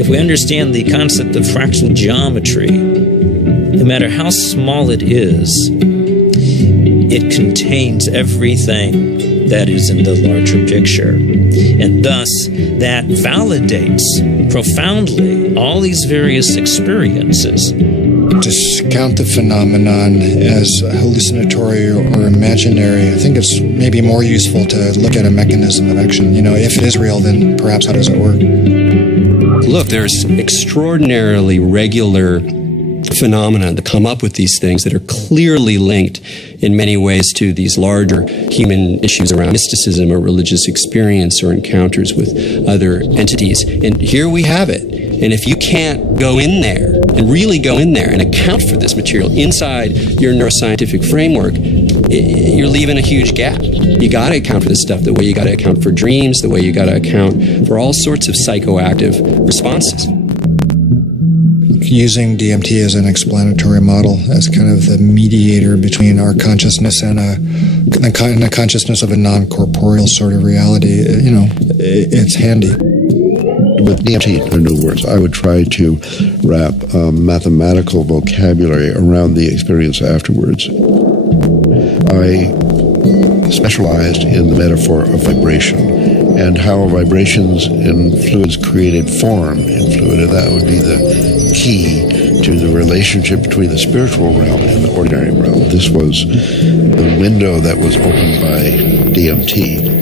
If we understand the concept of fractal geometry, no matter how small it is, it contains everything that is in the larger picture. And thus, that validates profoundly all these various experiences. Discount the phenomenon as hallucinatory or imaginary. I think it's maybe more useful to look at a mechanism of action. If it is real, then perhaps how does it work? Look, there's extraordinarily regular phenomena that come up with these things that are clearly linked in many ways to these larger human issues around mysticism or religious experience or encounters with other entities. And here we have it. And if you can't go in there and really go in there and account for this material inside your neuroscientific framework, you're leaving a huge gap. You got to account for this stuff the way you got to account for dreams, the way you got to account for all sorts of psychoactive responses. Using DMT as an explanatory model, as kind of the mediator between our consciousness and the consciousness of a non-corporeal sort of reality, it's handy. With DMT, in other words, I would try to wrap mathematical vocabulary around the experience afterwards. I specialized in the metaphor of vibration and how vibrations in fluids created form in fluid, and that would be the key to the relationship between the spiritual realm and the ordinary realm. This was the window that was opened by DMT.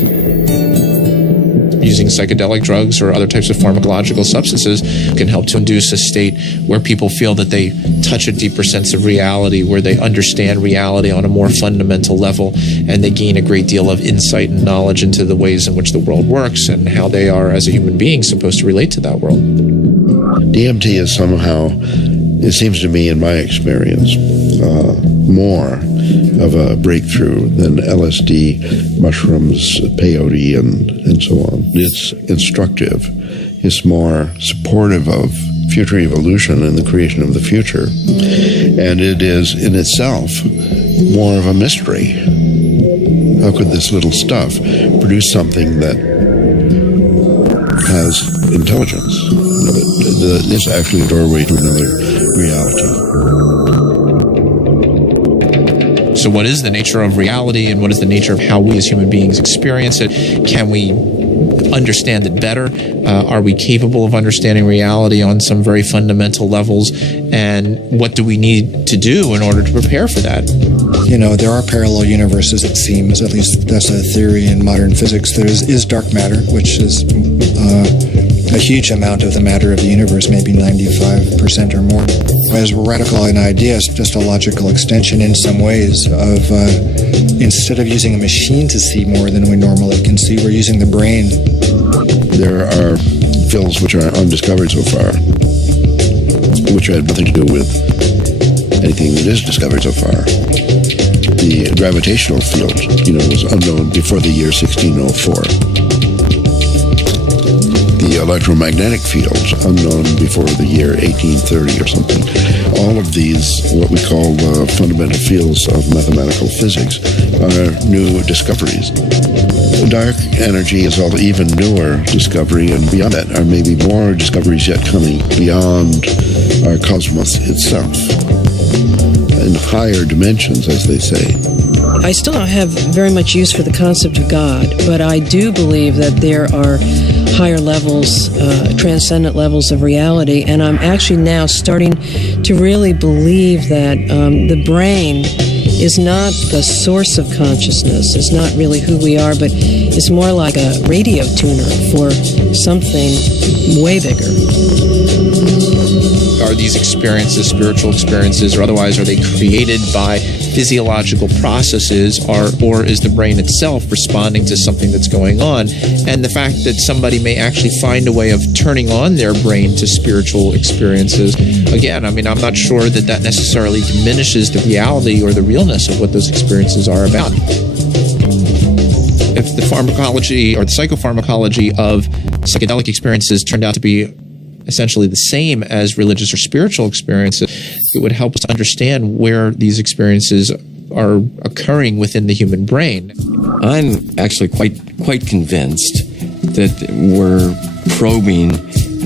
Using psychedelic drugs or other types of pharmacological substances can help to induce a state where people feel that they touch a deeper sense of reality, where they understand reality on a more fundamental level, and they gain a great deal of insight and knowledge into the ways in which the world works and how they are, as a human being, supposed to relate to that world. DMT is somehow, it seems to me in my experience, more of a breakthrough than LSD, mushrooms, peyote, and so on. It's instructive. It's more supportive of future evolution and the creation of the future. And it is, in itself, more of a mystery. How could this little stuff produce something that has intelligence? It's actually a doorway to another reality. So what is the nature of reality, and what is the nature of how we as human beings experience it? Can we understand it better? Are we capable of understanding reality on some very fundamental levels? And what do we need to do in order to prepare for that? There are parallel universes, it seems. At least that's a theory in modern physics. There is dark matter, which is a huge amount of the matter of the universe, maybe 95% or more. As radical an idea, it's just a logical extension in some ways of, instead of using a machine to see more than we normally can see, we're using the brain. There are fields which are undiscovered so far, which had nothing to do with anything that is discovered so far. The gravitational field, was unknown before the year 1604. The electromagnetic fields, unknown before the year 1830 or something. All of these, what we call fundamental fields of mathematical physics, are new discoveries. Dark energy is an even newer discovery, and beyond that are maybe more discoveries yet coming beyond our cosmos itself, in higher dimensions, as they say. I still don't have very much use for the concept of God, but I do believe that there are higher levels, transcendent levels of reality, and I'm actually now starting to really believe that the brain is not the source of consciousness. It's not really who we are, but it's more like a radio tuner for something way bigger. Are these experiences, spiritual experiences, or otherwise, are they created by physiological processes, or is the brain itself responding to something that's going on? And the fact that somebody may actually find a way of turning on their brain to spiritual experiences, again, I'm not sure that necessarily diminishes the reality or the realness of what those experiences are about. If the pharmacology or the psychopharmacology of psychedelic experiences turned out to be essentially the same as religious or spiritual experiences, it would help us to understand where these experiences are occurring within the human brain. I'm actually quite convinced that we're probing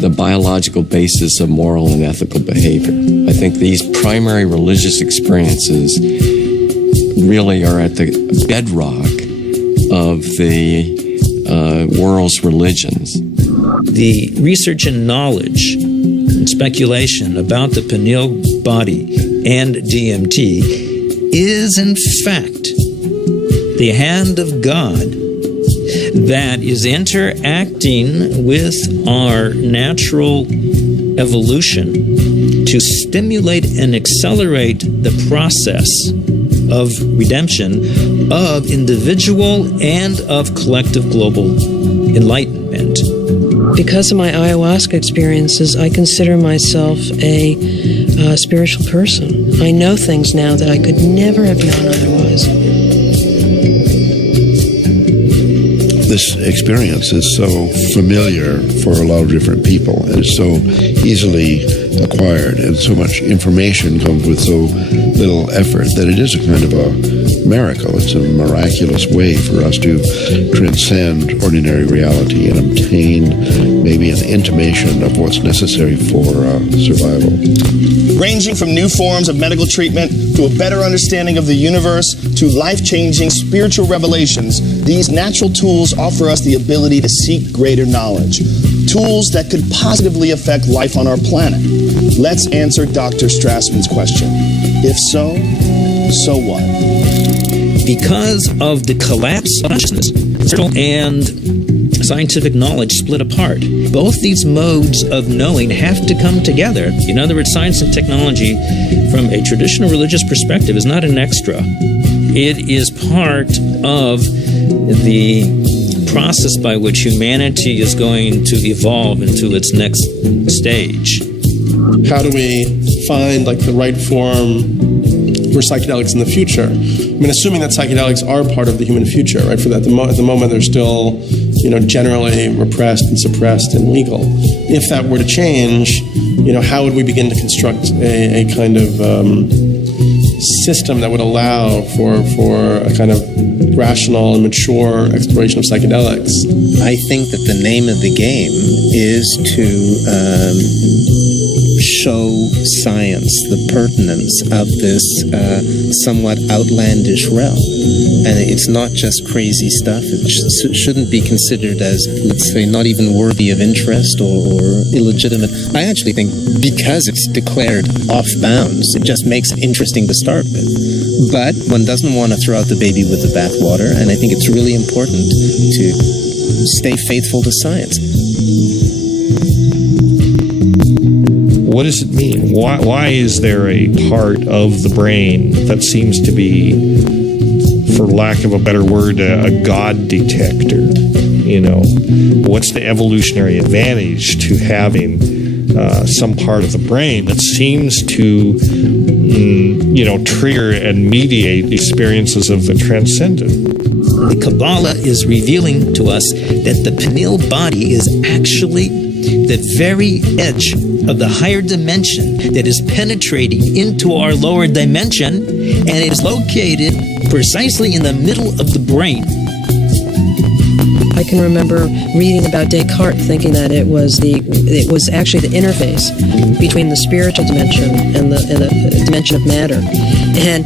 the biological basis of moral and ethical behavior. I think these primary religious experiences really are at the bedrock of the world's religions. The research and knowledge and speculation about the pineal body and DMT is, in fact, the hand of God that is interacting with our natural evolution to stimulate and accelerate the process of redemption of individual and of collective global enlightenment. Because of my ayahuasca experiences, I consider myself a spiritual person. I know things now that I could never have known otherwise. This experience is so familiar for a lot of different people, and it's so easily acquired, and so much information comes with so little effort that it is a kind of a miracle. It's a miraculous way for us to transcend ordinary reality and obtain maybe an intimation of what's necessary for survival. Ranging from new forms of medical treatment to a better understanding of the universe to life-changing spiritual revelations, these natural tools offer us the ability to seek greater knowledge. Tools that could positively affect life on our planet. Let's answer Dr. Strassman's question. If so, so what? Because of the collapse of consciousness and scientific knowledge split apart, both these modes of knowing have to come together. In other words, science and technology, from a traditional religious perspective, is not an extra. It is part of the process by which humanity is going to evolve into its next stage. How do we find the right form for psychedelics in the future? I mean, assuming that psychedelics are part of the human future, right? For that, at the moment, they're still, generally repressed and suppressed and legal. If that were to change, how would we begin to construct a kind of system that would allow for a kind of rational and mature exploration of psychedelics? I think that the name of the game is to show science the pertinence of this somewhat outlandish realm. And it's not just crazy stuff. It shouldn't be considered as, let's say, not even worthy of interest or illegitimate. I actually think because it's declared off bounds, it just makes it interesting to start with. But one doesn't want to throw out the baby with the bathwater, and I think it's really important to stay faithful to science. What does it mean? Why is there a part of the brain that seems to be, for lack of a better word, a God detector? What's the evolutionary advantage to having some part of the brain that seems to, trigger and mediate experiences of the transcendent? The Kabbalah is revealing to us that the pineal body is actually the very edge of the higher dimension that is penetrating into our lower dimension, and it is located precisely in the middle of the brain. I can remember reading about Descartes, thinking that it was actually the interface between the spiritual dimension and the dimension of matter. And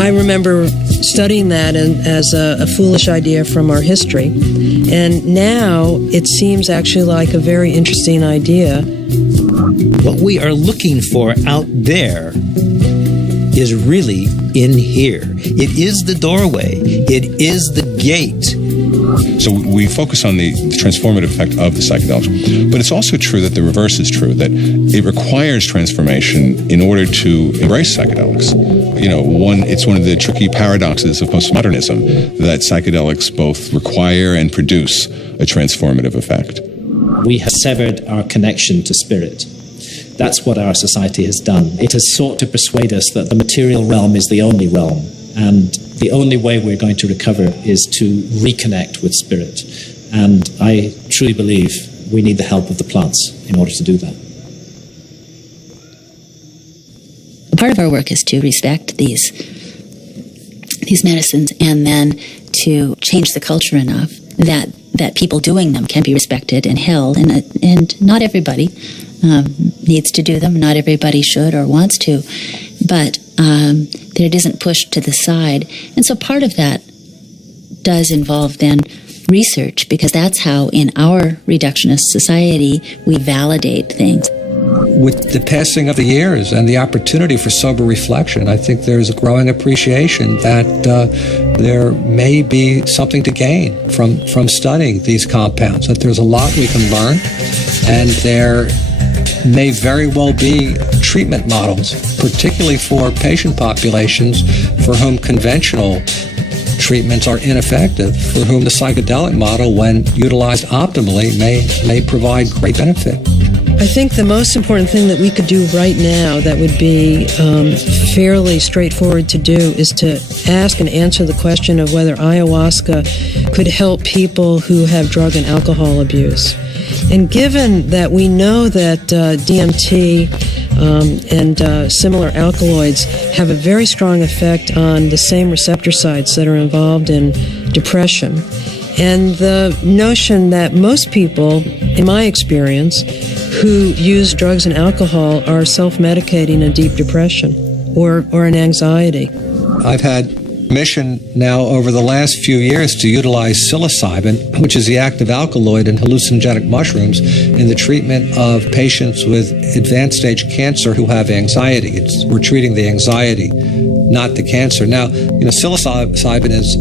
I remember studying that as a foolish idea from our history. And now it seems actually like a very interesting idea. What we are looking for out there is really in here. It is the doorway. It is the gate. So we focus on the transformative effect of the psychedelics. But it's also true that the reverse is true, that it requires transformation in order to embrace psychedelics. It's one of the tricky paradoxes of postmodernism that psychedelics both require and produce a transformative effect. We have severed our connection to spirit. That's what our society has done. It has sought to persuade us that the material realm is the only realm, and the only way we're going to recover is to reconnect with spirit. And I truly believe we need the help of the plants in order to do that. Part of our work is to respect these medicines and then to change the culture enough that people doing them can be respected and held. And not everybody needs to do them. Not everybody should or wants to. But that it isn't pushed to the side. And so part of that does involve then research, because that's how in our reductionist society we validate things. With the passing of the years and the opportunity for sober reflection, I think there's a growing appreciation that there may be something to gain from studying these compounds, that there's a lot we can learn, and there may very well be treatment models, particularly for patient populations for whom conventional treatments are ineffective, for whom the psychedelic model, when utilized optimally, may provide great benefit. I think the most important thing that we could do right now that would be fairly straightforward to do is to ask and answer the question of whether ayahuasca could help people who have drug and alcohol abuse. And given that we know that DMT and similar alkaloids have a very strong effect on the same receptor sites that are involved in depression, and the notion that most people, in my experience, who use drugs and alcohol are self-medicating a deep depression or an anxiety. I've had mission now over the last few years to utilize psilocybin, which is the active alkaloid in hallucinogenic mushrooms, in the treatment of patients with advanced stage cancer who have anxiety. We're treating the anxiety, not the cancer. Now, psilocybin is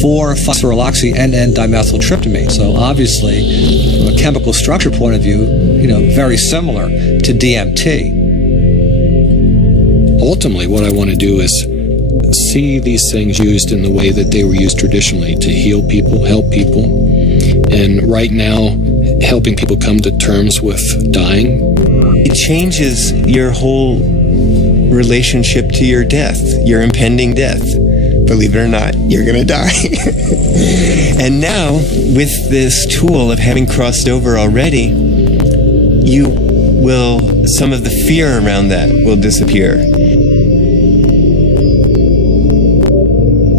4-phosphoryloxy N-dimetiltriptamine. So obviously, from a chemical structure point of view, very similar to DMT. Ultimately, what I want to do is see these things used in the way that they were used traditionally, to heal people, help people. And right now, helping people come to terms with dying. It changes your whole relationship to your death, your impending death. Believe it or not, you're going to die. And now, with this tool of having crossed over already, some of the fear around that will disappear.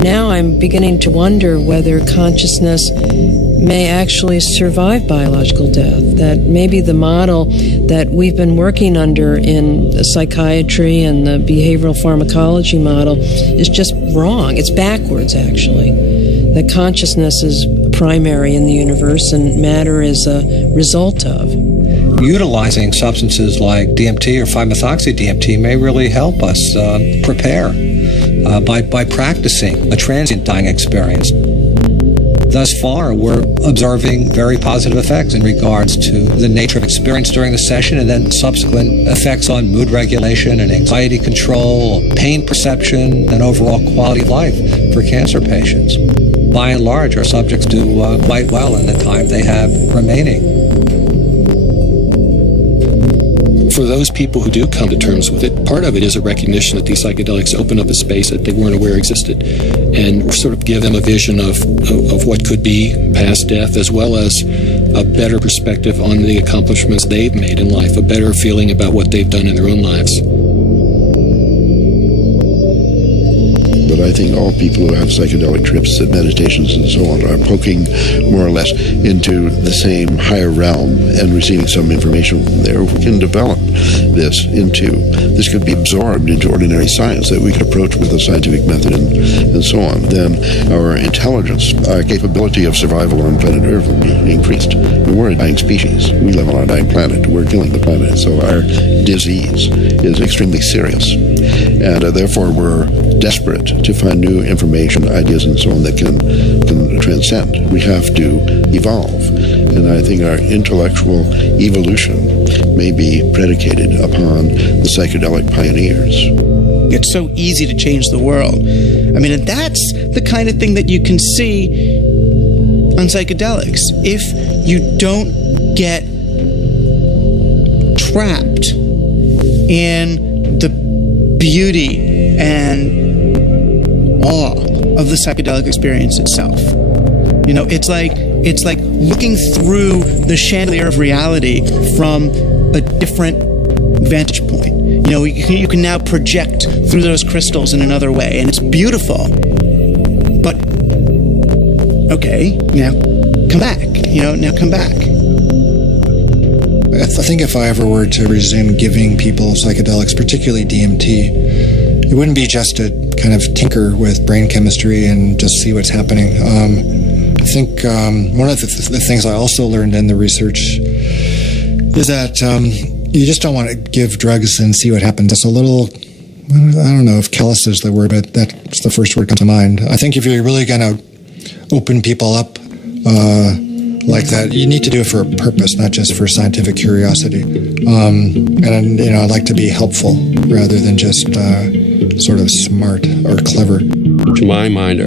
Now I'm beginning to wonder whether consciousness may actually survive biological death, that maybe the model that we've been working under in psychiatry and the behavioral pharmacology model is just wrong. It's backwards, actually. That consciousness is primary in the universe and matter is a result of. Utilizing substances like DMT or 5-methoxy-DMT may really help us prepare by practicing a transient dying experience. Thus far, we're observing very positive effects in regards to the nature of experience during the session, and then subsequent effects on mood regulation and anxiety control, pain perception, and overall quality of life for cancer patients. By and large, our subjects do quite well in the time they have remaining. For those people who do come to terms with it, part of it is a recognition that these psychedelics open up a space that they weren't aware existed, and sort of give them a vision of what could be past death, as well as a better perspective on the accomplishments they've made in life, a better feeling about what they've done in their own lives. But I think all people who have psychedelic trips and meditations and so on are poking more or less into the same higher realm and receiving some information from there. If we can develop this could be absorbed into ordinary science that we could approach with a scientific method and so on, then our intelligence, our capability of survival on planet Earth will be increased. We're a dying species. We live on a dying planet. We're killing the planet. So our disease is extremely serious. And therefore we're desperate to find new information, ideas, and so on that can transcend. We have to evolve. And I think our intellectual evolution may be predicated upon the psychedelic pioneers. It's so easy to change the world. I mean, and that's the kind of thing that you can see on psychedelics. If you don't get trapped in the beauty and awe of the psychedelic experience itself. It's like looking through the chandelier of reality from a different vantage point. You can now project through those crystals in another way, and it's beautiful. But okay, now come back. Now come back. I think if I ever were to resume giving people psychedelics, particularly DMT, it wouldn't be just to kind of tinker with brain chemistry and just see what's happening. I think one of the things I also learned in the research is that you just don't want to give drugs and see what happens. It's a little, I don't know if callous is the word, but that's the first word that comes to mind. I think if you're really going to open people up like that, you need to do it for a purpose, not just for scientific curiosity. And I'd like to be helpful rather than just sort of smart or clever. To my mind,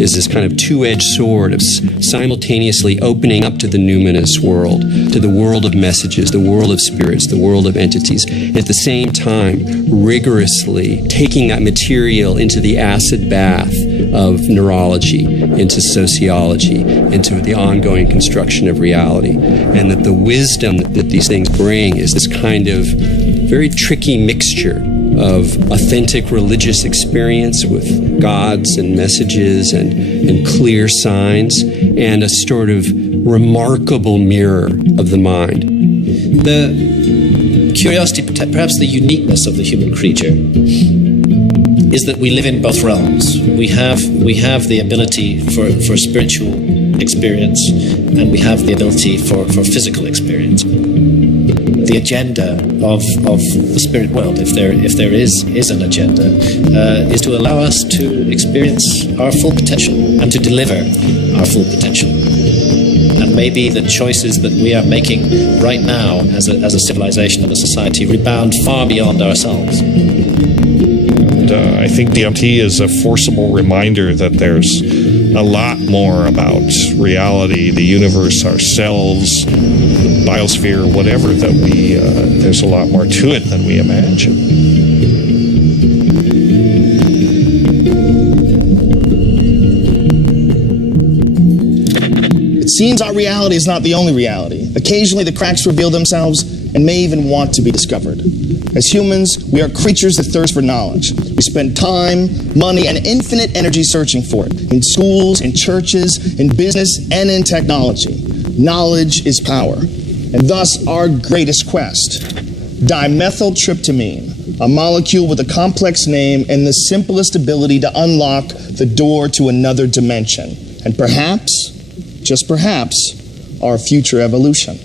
is this kind of two-edged sword of simultaneously opening up to the numinous world, to the world of messages, the world of spirits, the world of entities, and at the same time rigorously taking that material into the acid bath of neurology, into sociology, into the ongoing construction of reality, and that the wisdom that these things bring is this kind of very tricky mixture of authentic religious experience with gods and messages and clear signs, and a sort of remarkable mirror of the mind. The curiosity, perhaps the uniqueness of the human creature, is that we live in both realms. We have the ability for spiritual experience, and we have the ability for physical experience. The agenda of the spirit world, if there is an agenda, is to allow us to experience our full potential and to deliver our full potential. And maybe the choices that we are making right now as a civilization and a society rebound far beyond ourselves. I think DMT is a forcible reminder that there's a lot more about reality, the universe, ourselves, biosphere, whatever, that there's a lot more to it than we imagine. It seems our reality is not the only reality. Occasionally the cracks reveal themselves and may even want to be discovered. As humans, we are creatures that thirst for knowledge. We spend time, money, and infinite energy searching for it, in schools, in churches, in business, and in technology. Knowledge is power, and thus our greatest quest. Dimethyltryptamine, a molecule with a complex name and the simplest ability to unlock the door to another dimension, and perhaps, just perhaps, our future evolution.